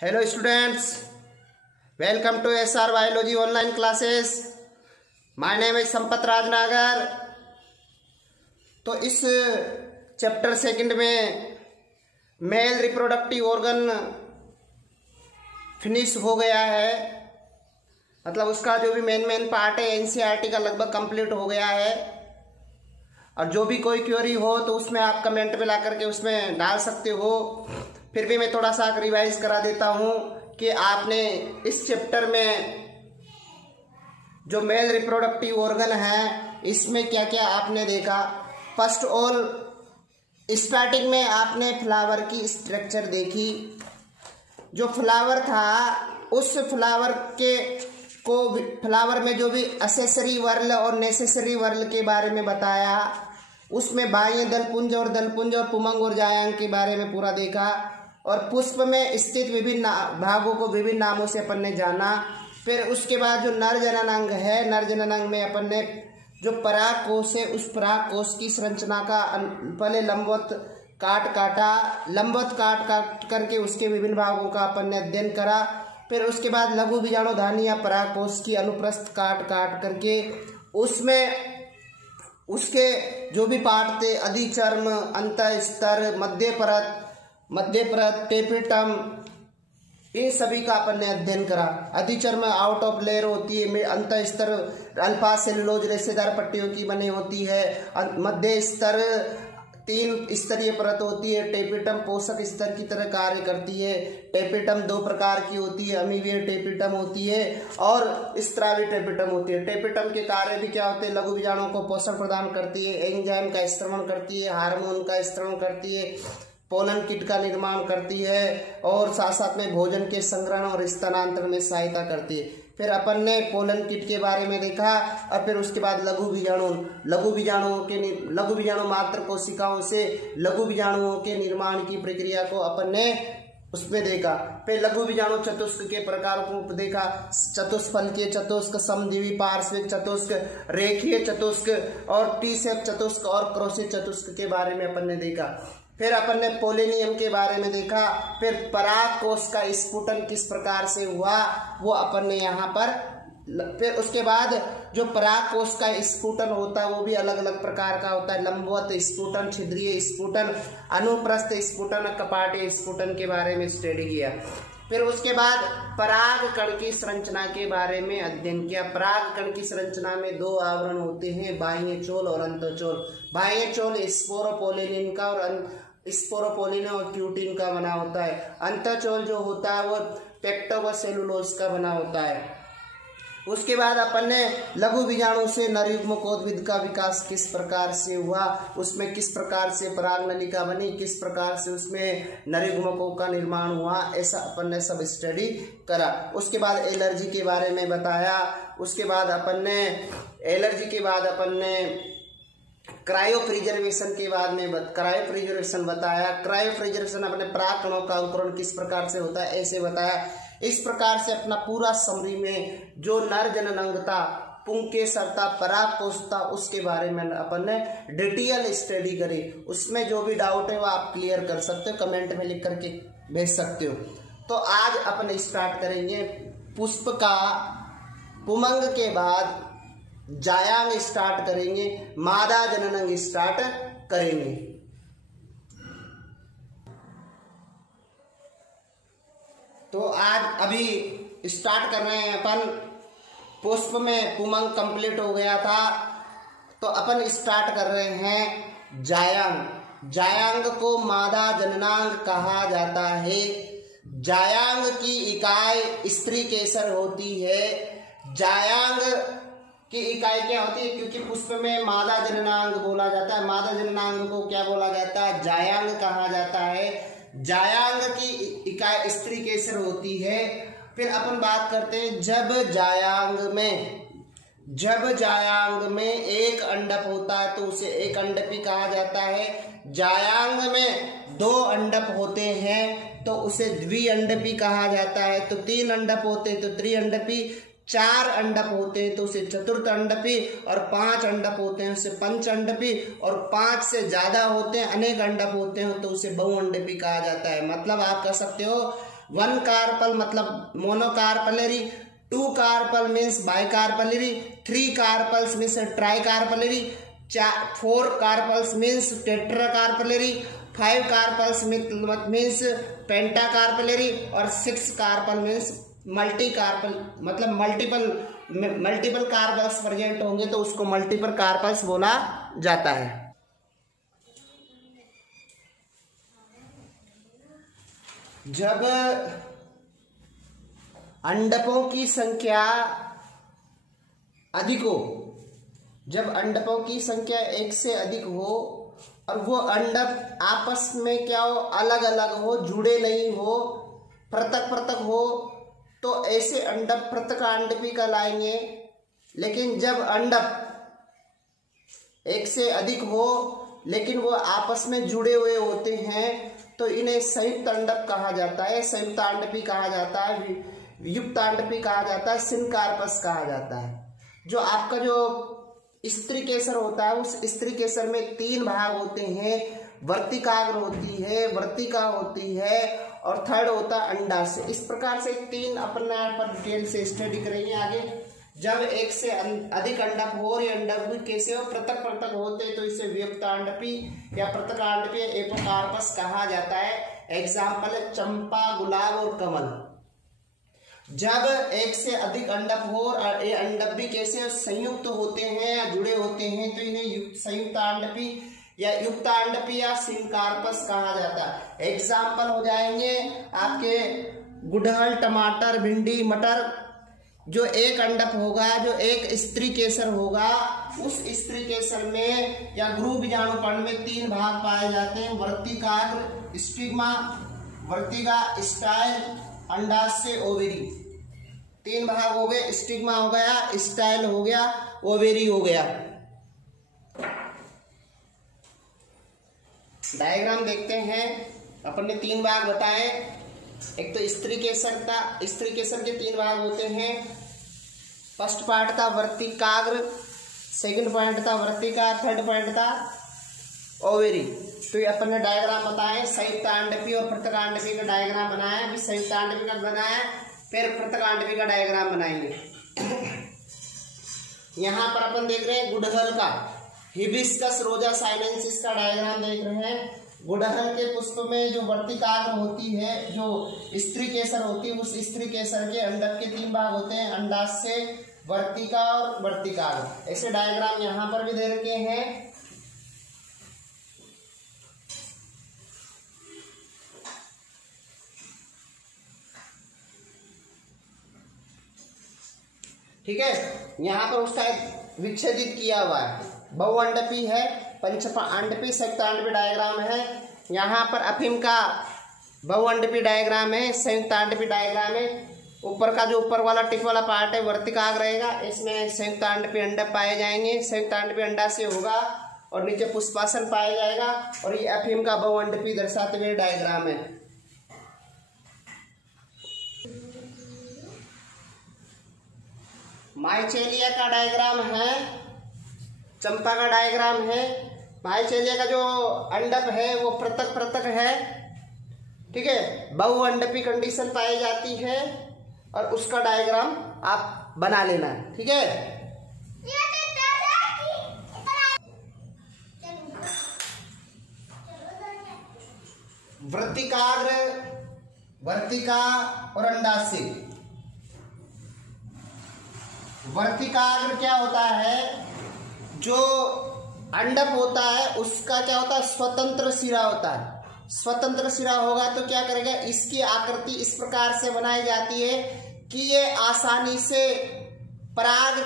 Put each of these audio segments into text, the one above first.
Hello students, welcome to SR biology online classes. My name is Sampat Rajnagar. तो इस chapter second में male reproductive organ finish हो गया है, मतलब उसका जो भी मेन पार्ट है NCERT का लगभग कंप्लीट हो गया है। और जो भी कोई क्वेरी हो तो उसमें आप कमेंट में ला करके उसमें डाल सकते हो। फिर भी मैं थोड़ा सा रिवाइज करा देता हूँ कि आपने इस चैप्टर में जो मेल रिप्रोडक्टिव ऑर्गन है इसमें क्या क्या आपने देखा। फर्स्ट ऑल स्टार्टिंग में आपने फ्लावर की स्ट्रक्चर देखी। जो फ्लावर था उस फ्लावर में जो भी असेसरी वर्ल और नेसेसरी वर्ल के बारे में बताया। उसमें बाह्य दलपुंज और पुमंग और जायांग के बारे में पूरा देखा। और पुष्प में स्थित विभिन्न भागों को विभिन्न नामों से अपन ने जाना। फिर उसके बाद जो नर जननांग है, नर जननांग में अपन ने जो परागकोश है उस परागकोश की संरचना का पहले लंबवत काट करके उसके विभिन्न भागों का अपन ने अध्ययन करा। फिर उसके बाद लघु बीजाणुधानी या परागकोश की अनुप्रस्थ काट करके उसमें उसके जो भी पार्ट थे अधिचर्म, अंतःस्तर, मध्य परत, टेपिटम, इन सभी का अपन ने अध्ययन करा। अधिचर्म आउट ऑफ लेयर होती है, अंतःस्तर अल्फा सेलुलोज रेशेदार पट्टियों की बनी होती है, मध्य स्तर 3 स्तरीय परत होती है, टेपिटम पोषक स्तर की तरह कार्य करती है। टेपिटम 2 प्रकार की होती है, अमीवीय टेपिटम होती है और स्त्रावी टेपिटम होती है। टेपिटम के कार्य भी क्या होते हैं? लघु बीजाणुओं को पोषण प्रदान करती है, एंजाइम का स्त्रवण करती है, हार्मोन का स्त्रवण करती है, पोलन किट का निर्माण करती है और साथ साथ में भोजन के संग्रहण और स्थानांतरण में सहायता करती है। फिर अपन ने पोलन किट के बारे में देखा। और फिर उसके बाद लघु बीजाणु मात्र कोशिकाओं से लघु बीजाणुओं के निर्माण की प्रक्रिया को अपन ने उसमें देखा। फिर लघु बीजाणु चतुष्क के प्रकारों को देखा। चतुष्फलकीय चतुष्क, समद्विवीय पार्श्विक चतुष्क, रेखीय चतुष्क और टी शेप चतुष्क और क्रोशित चतुष्क के बारे में अपन ने देखा। फिर अपन ने पोलिनियम के बारे में देखा। फिर परागकोश का स्फुटन किस प्रकार से हुआ वो अपन ने यहाँ पर। फिर उसके बाद जो परागकोश का स्फुटन होता है वो भी अलग अलग प्रकार का होता है। लंबवत स्फुटन, छिद्रीय स्फुटन, अनुप्रस्थ स्फुटन, कपाटीय स्फुटन के बारे में स्टडी किया। फिर उसके बाद परागकण की संरचना के बारे में अध्ययन किया। परागकण की संरचना में 2 आवरण होते हैं, बाह्य चोल और अंतःचोल। बाह्य चोल स्पोरोपोलिन का और स्पोरोपोलिन और क्यूटिन का बना होता है। अंतःचोल जो होता है वो पेक्टो व सेलुलोज का बना होता है। उसके बाद अपन ने लघु बीजाणु से नरयुग्मकोद्भिद का विकास किस प्रकार से हुआ, उसमें किस प्रकार से परागनलिका बनी, किस प्रकार से उसमें नरयुग्मकों का निर्माण हुआ, ऐसा अपन ने सब स्टडी करा। उसके बाद एलर्जी के बारे में बताया। उसके बाद अपन ने क्रायो प्रिजर्वेशन के बाद में क्रायो प्रिजर्वेशन बताया। क्रायो प्रिजर्वेशन अपने परागकणों का अंकुरण किस प्रकार से होता है ऐसे बताया। इस प्रकार से अपना पूरा समरी में जो नर जननांगता, पुंकेसरता, परागकोशता उसके बारे में अपन ने डिटेल स्टडी करी। उसमें जो भी डाउट है वो आप क्लियर कर सकते हो, कमेंट में लिख करके भेज सकते हो। तो आज अपन स्टार्ट करेंगे पुष्प का, पुमंग के बाद जायांग स्टार्ट करेंगे, मादा जननांग स्टार्ट करेंगे। तो आज अभी स्टार्ट कर रहे हैं अपन। पुष्प में पुमंग कंप्लीट हो गया था तो अपन स्टार्ट कर रहे हैं जायांग। जायांग को मादा जननांग कहा जाता है। जायांग की इकाई स्त्री केसर होती है। जायांग की इकाई क्या होती है? क्योंकि पुष्प में मादा जननांग बोला जाता है, मादा जननांग को क्या बोला जाता है? जायांग कहा जाता है। जायांग की इकाई स्त्री केसर होती है। फिर अपन बात करते हैं जब जायांग में एक अंडक होता है तो उसे एक अंडपी कहा जाता है। जायांग में 2 अंडक होते हैं तो उसे द्विअंडपी कहा जाता है। तो 3 अंडक होते हैं तो त्रिअंडपी, 4 अंडक होते हैं तो उसे चतुर्थ अंडपी, और 5 अंडक होते हैं उसे पंच अंडपी, और 5 से ज्यादा होते हैं, अनेक अंडक होते हैं तो उसे बहुअंडपी कहा जाता है। मतलब आप कह सकते हो 1 कार्पल मतलब monocarpellary, 2 carpel means bicarpellary, 3 carpels means tricarpellary, 4 carpels means tetracarpellary, 5 carpels means pentacarpellary और 6 कार्पल मीन्स मल्टी कार्पल मतलब मल्टीपल कार्पल्स प्रेजेंट होंगे तो उसको मल्टीपल कार्पल्स बोला जाता है। जब अंडकों की संख्या अधिक हो, जब अंडकों की संख्या 1 से अधिक हो और वो अंडक आपस में क्या हो, अलग अलग हो, जुड़े नहीं हो, पृथक पृथक हो, तो ऐसे अंडक पृथकांडपी कहलाएंगे। लेकिन जब अंडक 1 से अधिक हो लेकिन वो आपस में जुड़े हुए होते हैं तो इन्हें संयुक्त अंडक कहा जाता है, संयुक्तांडपी कहा जाता है, युक्तांडपी कहा जाता है, सिनकार्पस कहा जाता है। जो आपका जो स्त्री केसर होता है उस स्त्री केसर में 3 भाग होते हैं, वर्तिकाग्र होती है, वर्तिका होती है और थर्ड होता है अंडाशय। इस प्रकार से 3 अपना पर डिटेल से स्टडी करेंगे आगे। जब 1 से अधिक अंडक हो और ये अंडक भी कैसे हो, पृथक पृथक होते तो इसे वियुक्तांडपी या पृथकांडपी एपोकार्पस कहा जाता है। एग्जाम्पल है चंपा, गुलाब और कमल। जब 1 से अधिक अंडक हो और ये अंडक भी कैसे संयुक्त होते हैं या जुड़े होते हैं तो इन्हें संयुक्तांडपी या युक्तांडपी या सिनकार्पस कहा जाता है। एग्जाम्पल हो जाएंगे आपके गुड़हल, टमाटर, भिंडी, मटर। जो एक अंडक होगा, जो एक स्त्री केसर होगा, उस स्त्री केसर में या गुरु बीजाणु पर्ण में 3 भाग पाए जाते हैं, वर्तिकाग्र, स्टिग्मा, वर्तिका, स्टाइल, अंडाशय, ओवेरी। 3 भाग हो गए, स्टिग्मा हो गया, स्टाइल हो गया, ओवेरी हो गया। डायग्राम देखते हैं। अपन ने 3 भाग बताए। एक तो स्त्री केसर था, स्त्री केसर के 3 भाग होते हैं। फर्स्ट पार्ट था वर्तिकाग्र, सेकंड पॉइंट था वर्तिका, थर्ड पॉइंट था ओवेरी। तो ये अपन ने डायग्राम बताए, संयुक्तांडपी और पृथकांडपी का डायग्राम बनाया। अभी संयुक्तांडपी का बनाया, फिर पृथकांडपी का डायग्राम बनाएंगे। यहाँ पर अपन देख रहे हैं गुड़हल का, हिबिस्कस रोजा साइलेंसिस का डायग्राम देख रहे हैं। गुड़हल के पुष्प में जो वर्तिकाग्र होती है, जो स्त्री केसर होती है, उस स्त्री केसर के अंडक के 3 भाग होते हैं, अंडाशय, वर्तिका और वर्तिकाग्र। ऐसे डायग्राम यहाँ पर भी दे रखे हैं। ठीक है, यहाँ पर उसका विच्छेदित किया हुआ है। बहुअंडपी है, पंचअंडपी, संयुक्तांडपी डायग्राम है। यहाँ पर अफीम का बहुअंडपी डायग्राम है, संयुक्तांडपी डायग्राम है। ऊपर का जो ऊपर वाला टिप वाला पार्ट है वर्तिकाग्र रहेगा, इसमें संयुक्तांडपी अंडक पाए जाएंगे, संयुक्तांडपी अंडाशय होगा और नीचे पुष्पासन पाया जाएगा। और ये अफीम का बहुअंडपी दर्शाते हुए डायग्राम है। माइचेलिया का डायग्राम है, चंपा का डायग्राम है। माइचेलिया का जो अंडक है वो पृथक पृथक है, ठीक है, बहुअंडपी कंडीशन पाई जाती है और उसका डायग्राम आप बना लेना है, ठीक है। वर्तिकाग्र, वर्तिका और अंडाशय। वर्तिकाग्र क्या होता है, जो अंडक होता है उसका क्या होता है, स्वतंत्र सिरा होता है। स्वतंत्र सिरा होगा तो क्या करेगा, इसकी आकृति इस प्रकार से बनाई जाती है कि ये आसानी से पराग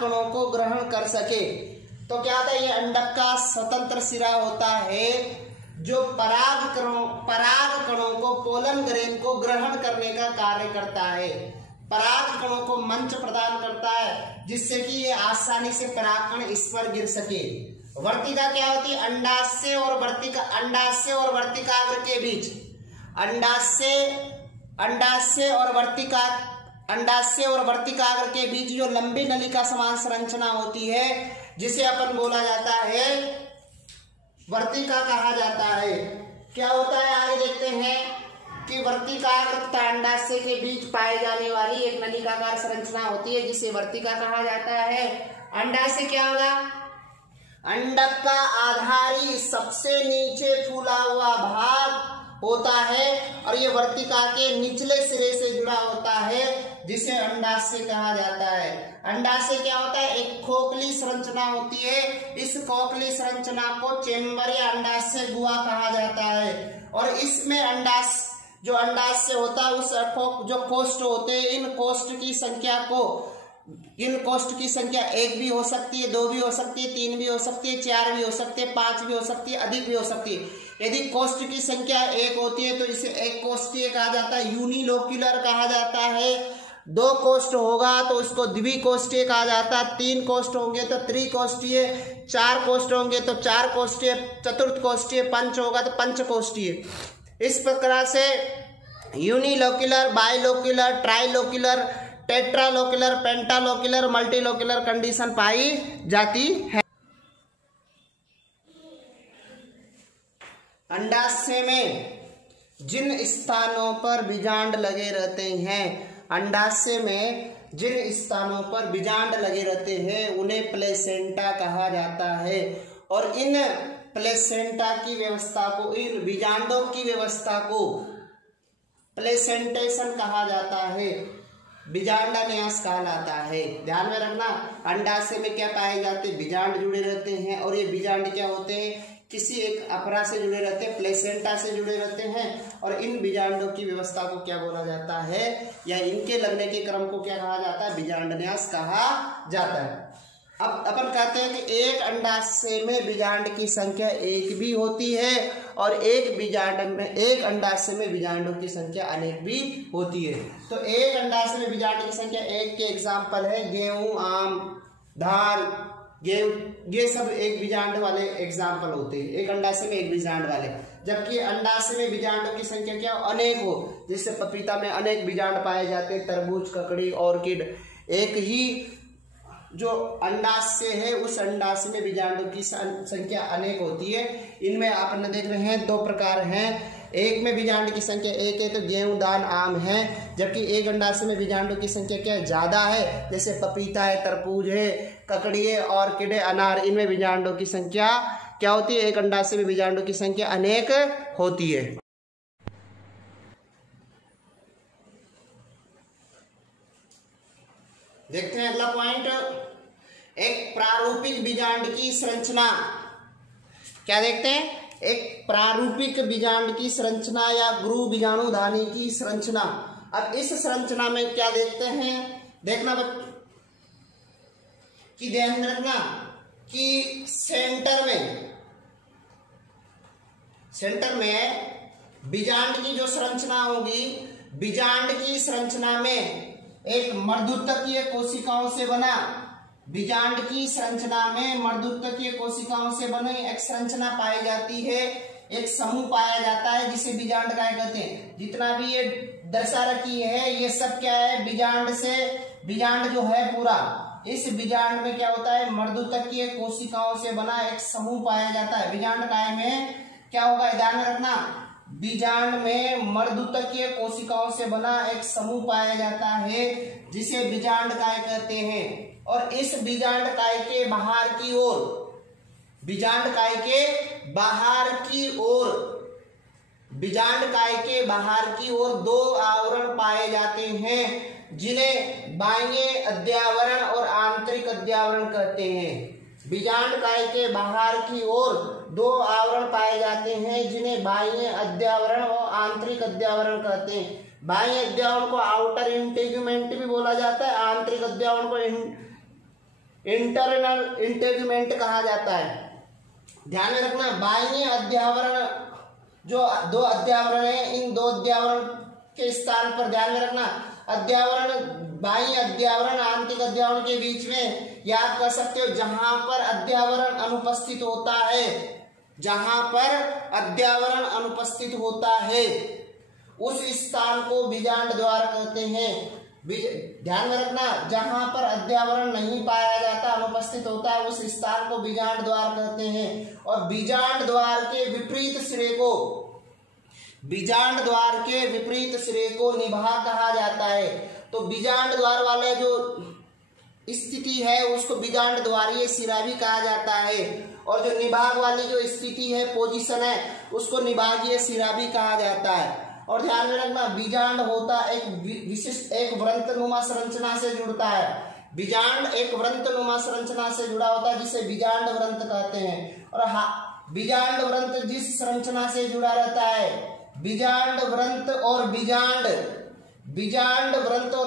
कणों को ग्रहण कर सके। तो क्या होता है, ये अंडक का स्वतंत्र सिरा होता है जो पराग कणों को, पोलन ग्रेन को ग्रहण करने का कार्य करता है। पराग कणों को मंच प्रदान करता है जिससे कि ये आसानी से परागकण इस पर गिर सके। वर्तिका क्या होती है, अंडाशय और वर्तिकाग्र के बीच, अंडाशय और वर्तिकाग्र के बीच जो लंबी नलिका समान संरचना होती है जिसे अपन बोला जाता है वर्तिका कहा जाता है। क्या होता है आगे देखते हैं। कि वर्तिकाग्र तथा अंडाशय के बीच पाई जाने वाली एक नलिकाकार संरचना होती है जिसे वर्तिका कहा जाता है। अंडाशय क्या होगा? अंडक का आधारी सबसे नीचे फूला हुआ भाग होता है और ये वर्तिका के निचले सिरे से जुड़ा होता है जिसे अंडाशय कहा जाता है। अंडाशय क्या होता है? एक खोखली संरचना होती है। इस खोखली संरचना को चेम्बर या अंडाशय गुहा कहा जाता है और इसमें जो अंडाशय होता है उस जो कोष्ठ होते हैं, इन कोष्ठ की संख्या 1 भी हो सकती है, 2 भी हो सकती है, 3 भी हो सकती है, 4 भी हो सकती है, 5 भी हो सकती है, अधिक भी हो सकती है। यदि कोष्ठ की संख्या 1 होती है तो इसे एक कोष्ठीय कहा जाता है, यूनिलोक्यूलर कहा जाता है। 2 कोष्ठ होगा तो उसको द्विकोष्ठीय कहा जाता है, 3 कोष्ठ होंगे तो त्रिकोष्ठीय, 4 कोष्ठ होंगे तो 4 कोष्ठीय, चतुर्थ कोष्ठीय, 5 होगा तो पंचकोष्ठीय। इस प्रकार से यूनिलोक्यूलर, बाइलोक्यूलर, ट्राइलोक्यूलर, टेट्रालोक्यूलर, पेंटालोक्यूलर, मल्टीलोक्यूलर कंडीशन पाई जाती है। अंडाशय में जिन स्थानों पर बीजांड लगे रहते हैं, अंडाशय में जिन स्थानों पर बीजांड लगे रहते हैं उन्हें प्लेसेंटा कहा जाता है और इन प्लेसेंटा की व्यवस्था को, इन बीजांडों की व्यवस्था को प्लेसेंटेशन कहा जाता है, बीजांडान्यास कहलाता है। ध्यान में रखना, अंडाशय में क्या पाए जाते हैं? बीजांड जुड़े रहते हैं और ये बीजांड क्या होते हैं? किसी एक अपरा से जुड़े रहते हैं, प्लेसेंटा से जुड़े रहते हैं और इन बीजांडों की व्यवस्था को क्या बोला जाता है या इनके लगने के क्रम को क्या कहा जाता है? बीजांडन्यास कहा जाता है। अब अपन कहते हैं कि एक अंडाशय में बीजांड की संख्या 1 भी होती है और एक अंडाशय में बीजांडों की संख्या अनेक भी होती है। तो एक अंडाशय में बीजांड की संख्या 1 के एग्जाम्पल है गेहूं, आम, धान, गेहूं, ये सब एक बीजांड वाले एग्जाम्पल होते हैं, एक अंडाशय में एक बीजांड वाले। जबकि अंडाशय में बीजांडों की संख्या क्या अनेक हो, जिससे पपीता में अनेक बीजांड पाए जाते हैं, तरबूज, ककड़ी, ऑर्किड। एक ही जो अंडाशय है उस अंडाशय में बीजांडों की संख्या अनेक होती है। इनमें आप देख रहे हैं 2 प्रकार हैं। एक में बीजांड की संख्या 1 है तो गेहूं, दान, आम है, जबकि एक अंडाशय में बीजांडों की संख्या क्या ज्यादा है, जैसे पपीता है, तरबूज है, ककड़ी है, ऑर्किड है, अनार। इनमें बीजांडों की संख्या क्या होती है? एक अंडाशय में बीजांडों की संख्या अनेक होती है। देखते हैं अगला पॉइंट, एक प्रारूपिक बीजांड की संरचना। क्या देखते हैं? एक प्रारूपिक बीजांड की संरचना या गुरु बीजाणुधानी की संरचना। अब इस संरचना में क्या देखते हैं? देखना कि ध्यान रखना कि सेंटर में बीजांड की जो संरचना होगी, बीजांड की संरचना में एक मर्दूतकीय कोशिकाओं से बना, बीजांड की संरचना में मर्दूतकीय कोशिकाओं से बनी एक संरचना पाई जाती है, एक समूह पाया जाता है जिसे बीजांड क्या कहते हैं। जितना भी ये दर्शा रखी है ये सब क्या है? बीजांड जो है पूरा, इस बीजांड में क्या होता है? मर्दूतकीय कोशिकाओं से बना एक समूह पाया जाता है। बीजांड काय में क्या होगा? ध्यान में रखना, बीजांड में मर्दूतकीय कोशिकाओं से बना एक समूह पाया जाता है जिसे बीजांड काय कहते हैं। और इस बीजांड काय के बाहर की ओर, बीजांड काय के बाहर की ओर 2 आवरण पाए जाते हैं जिन्हें बाह्य अध्यावरण और आंतरिक अध्यावरण कहते हैं। बीजांड काय के बाहर की ओर 2 आवरण पाए जाते हैं जिन्हें बाह्य अध्यावरण और आंतरिक अध्यावरण कहते हैं। बाह्य अध्यावरण को आउटर इंटेगुमेंट भी बोला जाता है, आंतरिक अध्यावरण को इंटरनल इंटेगुमेंट कहा जाता है। ध्यान में रखना, बाह्य अध्यावरण जो 2 अध्यावरण है, इन 2 अध्यावरण के स्थान पर ध्यान में रखना, अध्यावरण, बाह्य अध्यावरण आंतरिक अध्यावरण के बीच में याद कर सकते हो जहां पर अध्यावरण अनुपस्थित होता है, जहां पर अध्यावरण अनुपस्थित होता है उस स्थान को बीजांड द्वार कहते हैं। ध्यान में रखना, जहां पर अध्यावरण नहीं पाया जाता, अनुपस्थित होता है, उस स्थान को बीजांड द्वार कहते हैं। और बीजांड द्वार के विपरीत सिरे को बीजांड द्वार के विपरीत सिरे को निभा कहा जाता है। तो बीजांड द्वार वाले जो स्थिति है उसको बीजांड द्वारीय सिरा भी कहा जाता है, और जो निभाग वाली जो स्थिति है, पोजीशन है, उसको निभागीय सिरा भी कहा जाता है। और ध्यान में रखना, बीजांड होता एक विशिष्ट एक वृंतनुमा संरचना से जुड़ता है। बीजांड एक वृंतनुमा संरचना से जुड़ा होता है जिसे बीजांड वृंत कहते हैं। और बीजांड वृंत जिस संरचना से जुड़ा रहता है, बीजांड वृंत और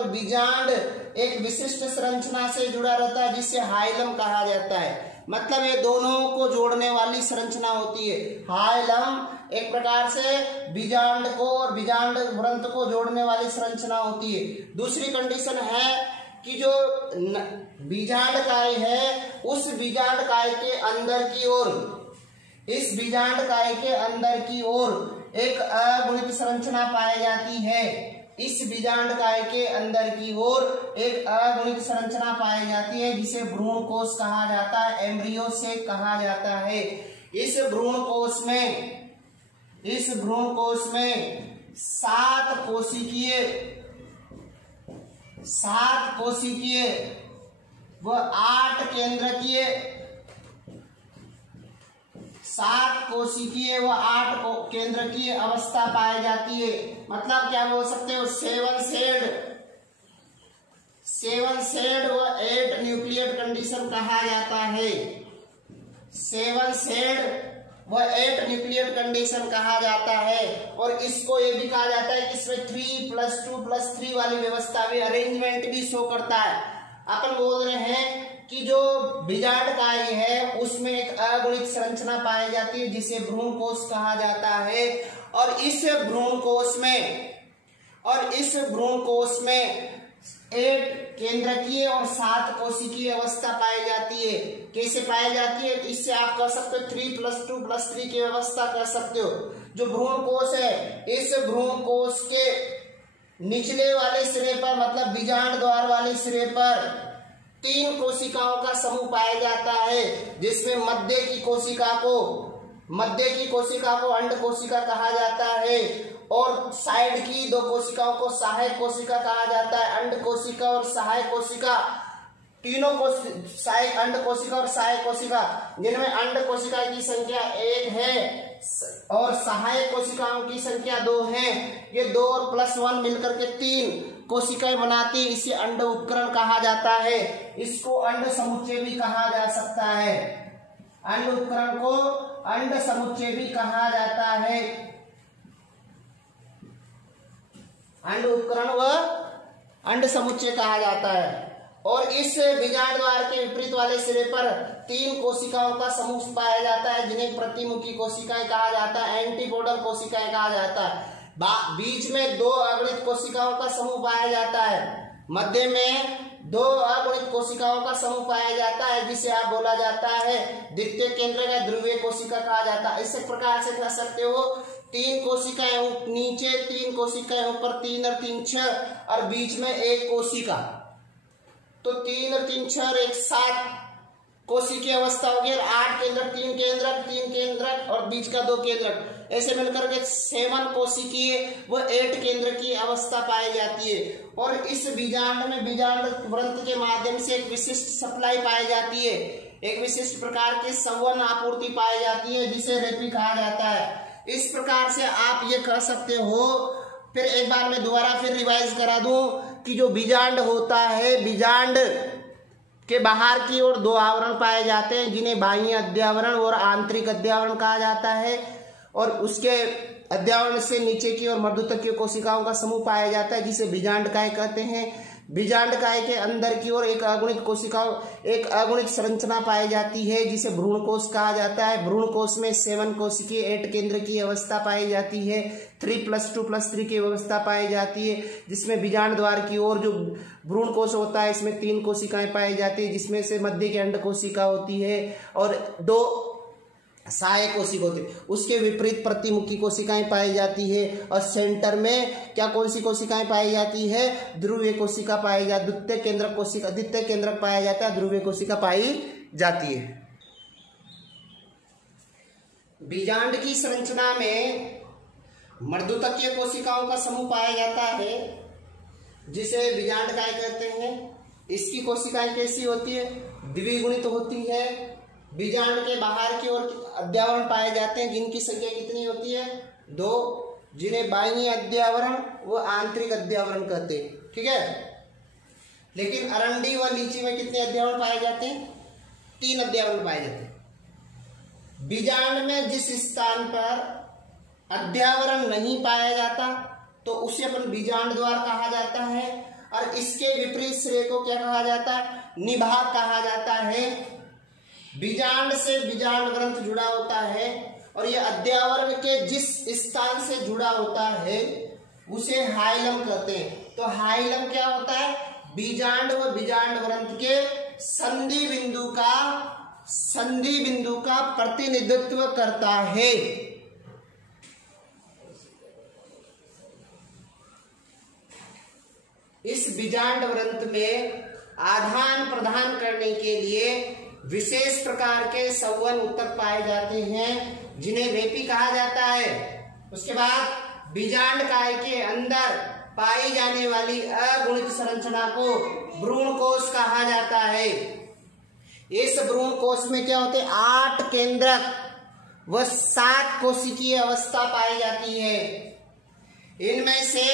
बीजांड एक विशिष्ट संरचना से जुड़ा रहता है जिसे हाइलम कहा जाता है। मतलब ये दोनों को जोड़ने वाली संरचना होती है। हाइलम एक प्रकार से बीजांड को और बीजांड वृंत को जोड़ने वाली संरचना होती है। दूसरी कंडीशन है कि जो बीजांड काय है उस बीजांड काय के अंदर की ओर, इस बीजांड काय के अंदर की ओर एक अगुणित संरचना पाई जाती है। इस बीजांड काय के अंदर की ओर एक अगुणित संरचना पाई जाती है जिसे भ्रूण कोश कहा जाता है, एम्ब्रियो से कहा जाता है। इस भ्रूण कोश में 7 कोशिकीय व 8 केंद्रकीय, 7 कोशिकीय व 8 केंद्रकीय अवस्था पाई जाती है। मतलब क्या बोल सकते हो, 7 सेड व 8 न्यूक्लियेट कंडीशन कहा जाता है। 7 सेड व 8 न्यूक्लियेट कंडीशन कहा जाता है। और इसको ये भी कहा जाता है कि इसमें 3+2+3 वाली व्यवस्था भी, अरेंजमेंट भी शो करता है। अपन बोल रहे हैं कि जो बीजांड काय है उसमें एक अगुणित संरचना पाई जाती है जिसे भ्रूण कोश कहा जाता है। और इस भ्रूण कोश में 8 केंद्रकीय और 7 कोशिकीय अवस्था पाई जाती है। कैसे पाई जाती है, तो इससे आप कह सकते हो 3+2+3 की व्यवस्था कर सकते हो। जो भ्रूण कोश है, इस भ्रूण कोश के निचले वाले सिरे पर, मतलब बीजांड द्वार वाले सिरे पर 3 कोशिकाओं का समूह पाया जाता है, जिसमें मध्य की कोशिका को अंड कोशिका कहा जाता है, और साइड की 2 कोशिकाओं को सहायक कोशिका कहा जाता है। अंड कोशिका और सहायक कोशिका, तीनों अंड कोशिका और सहायक कोशिका, जिनमें अंड कोशिका की संख्या 1 है और सहायक कोशिकाओं की संख्या 2 है। ये 2 और +1 मिलकर के 3 कोशिकाएं बनाती, इसे अंड उपकरण कहा जाता है। इसको अंड समुच्चय भी कहा जा सकता है। अंड उपकरण को अंड समुच्चय भी कहा जाता है। अंड उपकरण व अंड समुच्चय कहा जाता है। और इस बीजांड द्वार के विपरीत वाले सिरे पर 3 कोशिकाओं का समूह पाया जाता है, जिन्हें प्रतिमुखी कोशिकाएं कहा जाता है, एंटीपोडल कोशिकाएं कहा जाता है। बीच में 2 अगुणित कोशिकाओं का समूह पाया जाता है, मध्य में 2 अगुणित कोशिकाओं का समूह पाया जाता है, जिसे आप बोला जाता है द्वितीय केंद्रक या ध्रुवीय कोशिका कहा जाता है। इस प्रकार से कह सकते हो 3 कोशिकाएं नीचे, 3 कोशिकाएं ऊपर, 3 और 3 6, और बीच में 1 कोशिका। तो 3 और 3 6 और 1 7 कोशिकीय अवस्था हो गई। 8 केंद्रक, 3 केंद्रक और बीच का 2 केंद्रक, ऐसे मिलकर के 7 कोशिकीय व 8 केंद्र की अवस्था पाई जाती है। और इस बीजांड में बीजांड वृंत के माध्यम से एक विशिष्ट सप्लाई पाई जाती है, एक विशिष्ट प्रकार की संवहन आपूर्ति पाई जाती है, जिसे रेपी कहा जाता है। इस प्रकार से आप ये कह सकते हो। फिर एक बार मैं दोबारा फिर रिवाइज करा दूं कि जो बीजांड होता है, बीजांड के बाहर की ओर 2 आवरण पाए जाते हैं, जिन्हें बाह्य अध्यावरण और आंतरिक अध्यावरण कहा जाता है। और उसके अध्यावरण से नीचे की ओर मर्दुतकीय कोशिकाओं का समूह पाया जाता है, जिसे बीजांड काय कहते हैं। बीजांड काय के अंदर की ओर एक अगुणित संरचना पाई जाती है, जिसे भ्रूण कोश कहा जाता है। भ्रूण कोश में 7 कोशिकीय 8 केंद्र की अवस्था पाई जाती है, 3+2+3 की व्यवस्था पाई जाती है, जिसमें बीजांड द्वार की ओर जो भ्रूण कोश होता है, इसमें 3 कोशिकाएं पाई जाती है, जिसमें से मध्य की अंड कोशिका होती है और 2 सहायक कोशिका होती है। उसके विपरीत प्रतिमुखी कोशिकाएं पाई जाती है। और सेंटर में क्या कौन सी कोशिकाएं पाई जाती है, ध्रुवीय कोशिका पाई जाती, द्वितीय केंद्रक पाया जाता है, ध्रुवीय कोशिका पाई जाती है। बीजांड की संरचना में मर्दुतकीय कोशिकाओं का समूह पाया जाता है जिसे बीजांडकाय कहते हैं। इसकी कोशिकाएं कैसी होती है? द्विगुणित होती है। बीजांड के बाहर की ओर अध्यावरण पाए जाते हैं जिनकी संख्या कितनी होती है? 2, जिन्हें बाह्य अध्यावरण व आंतरिक अध्यावरण कहते हैं। ठीक है, लेकिन अरंडी व लीची में कितने अध्यावरण पाए जाते हैं? 3 अध्यावरण पाए जाते हैं। बीजांड में जिस स्थान पर अध्यावरण नहीं पाया जाता तो उसे अपन बीजांड द्वार कहा जाता है, और इसके विपरीत सिरे को क्या कहा जाता है? निभाग कहा जाता है। बीजांड से बीजांड ग्रंथ जुड़ा होता है और यह अध्यावरण के जिस स्थान से जुड़ा होता है उसे हाइलम कहते हैं। तो हाइलम क्या होता है? बीजांड व बीजांड ग्रंथ के संधि बिंदु का प्रतिनिधित्व करता है। इस बीजांड ग्रंथ में आदान प्रदान करने के लिए विशेष प्रकार के संवहन ऊतक पाए जाते हैं जिन्हें रेपी कहा जाता है। उसके बाद बीजांडकाय के अंदर पाई जाने वाली अगुणित संरचना को भ्रूण कोश कहा जाता है। इस भ्रूण कोश में क्या होते हैं? 8 केंद्रक व 7 कोशिकीय अवस्था पाई जाती है। इनमें से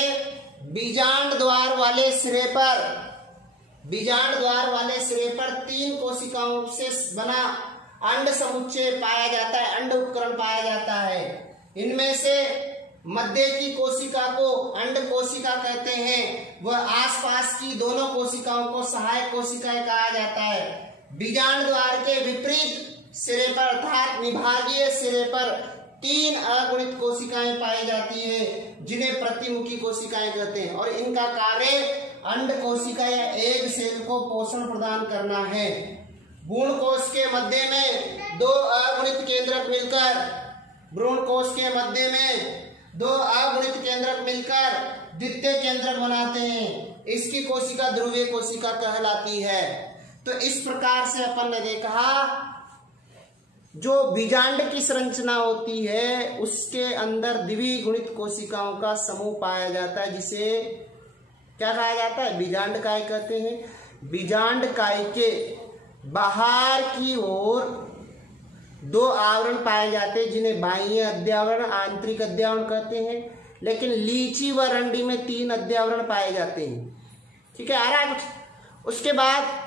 बीजांड द्वार वाले सिरे पर 3 कोशिकाओं से बना अंड समुच्चय पाया जाता है, अंड उपकरण पाया जाता है। इनमें से मध्य की कोशिका को अंड कोशिका कहते हैं, वह आसपास की दोनों कोशिकाओं को सहायक कोशिकाएं कहा जाता है। बीजांड द्वार के विपरीत सिरे पर अर्थात निभागीय सिरे पर 3 अगुणित कोशिकाएं पाई जाती है जिन्हें प्रतिमुखी कोशिकाएं कहते हैं, और इनका कार्य अंड कोशिका या एग सेल को पोषण प्रदान करना है। भ्रूण कोश के मध्य में 2 अगुणित केंद्रक मिलकर द्वितीय केंद्रक बनाते हैं। इसकी कोशिका ध्रुवीय कोशिका कहलाती है। तो इस प्रकार से अपन ने देखा जो बीजांड की संरचना होती है उसके अंदर द्विगुणित कोशिकाओं का समूह पाया जाता है जिसे क्या कहा जाता है? बीजांडकाय कहते हैं। बीजांडकाय के बाहर की ओर 2 आवरण पाए जाते हैं जिन्हें बाह्य अध्यावरण आंतरिक अध्यावरण कहते हैं, लेकिन लीची व रंडी में 3 अध्यावरण पाए जाते हैं। ठीक है, आ रहा है कुछ? उसके बाद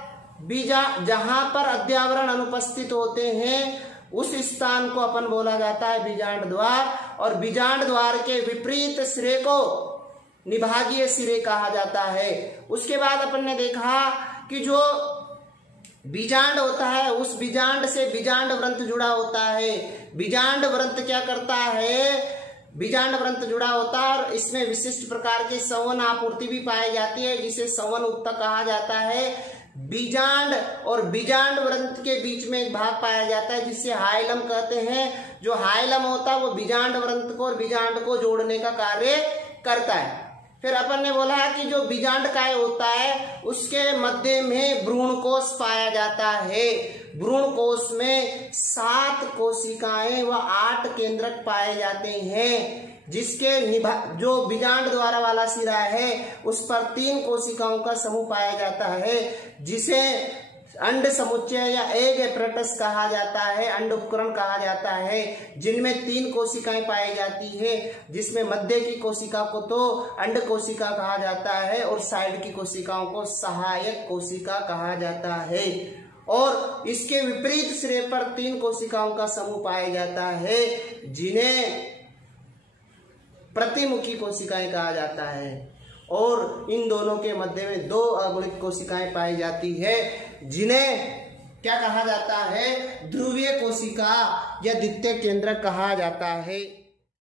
जहां पर अध्यावरण अनुपस्थित होते हैं उस स्थान को अपन बोला जाता है बीजांड द्वार, और बीजांड द्वार के विपरीत सिरे को निभागीय सिरे कहा जाता है। उसके बाद अपन ने देखा कि जो बीजांड होता है उस बीजांड से बीजांड व्रंत जुड़ा होता है। बीजांड व्रंत क्या करता है? बीजांड व्रंत जुड़ा होता है और इसमें विशिष्ट प्रकार के संवहन आपूर्ति भी पाई जाती है जिसे संवहन ऊतक कहा जाता है। बीजांड और बीजांड व्रंत के बीच में एक भाग पाया जाता है जिसे हाइलम कहते हैं। जो हाइलम होता है वो बीजांड व्रंत को और बीजांड को जोड़ने का कार्य करता है। फिर अपन ने बोला कि जो बीजांडकाय होता है उसके मध्य में भ्रूण कोश पाया जाता है। भ्रूण कोश में 7 कोशिकाएं व 8 केंद्रक पाए जाते हैं जिसके जो बीजांड द्वारा वाला सिरा है उस पर 3 कोशिकाओं का समूह पाया जाता है जिसे अंड समुच्चय या एग एपरेटस कहा जाता है, अंड उपकरण कहा जाता है, जिनमें 3 कोशिकाएं पाई जाती है जिसमें मध्य की कोशिका को तो अंड कोशिका कहा जाता है और साइड की कोशिकाओं को सहायक कोशिका कहा जाता है, और इसके विपरीत सिरे पर 3 कोशिकाओं का समूह पाया जाता है जिन्हें प्रतिमुखी कोशिकाएं कहा जाता है, और इन दोनों के मध्य में 2 अगुणित कोशिकाएं पाई जाती है जिन्हें क्या कहा जाता है? ध्रुवीय कोशिका या द्वितीय केंद्रक कहा जाता है।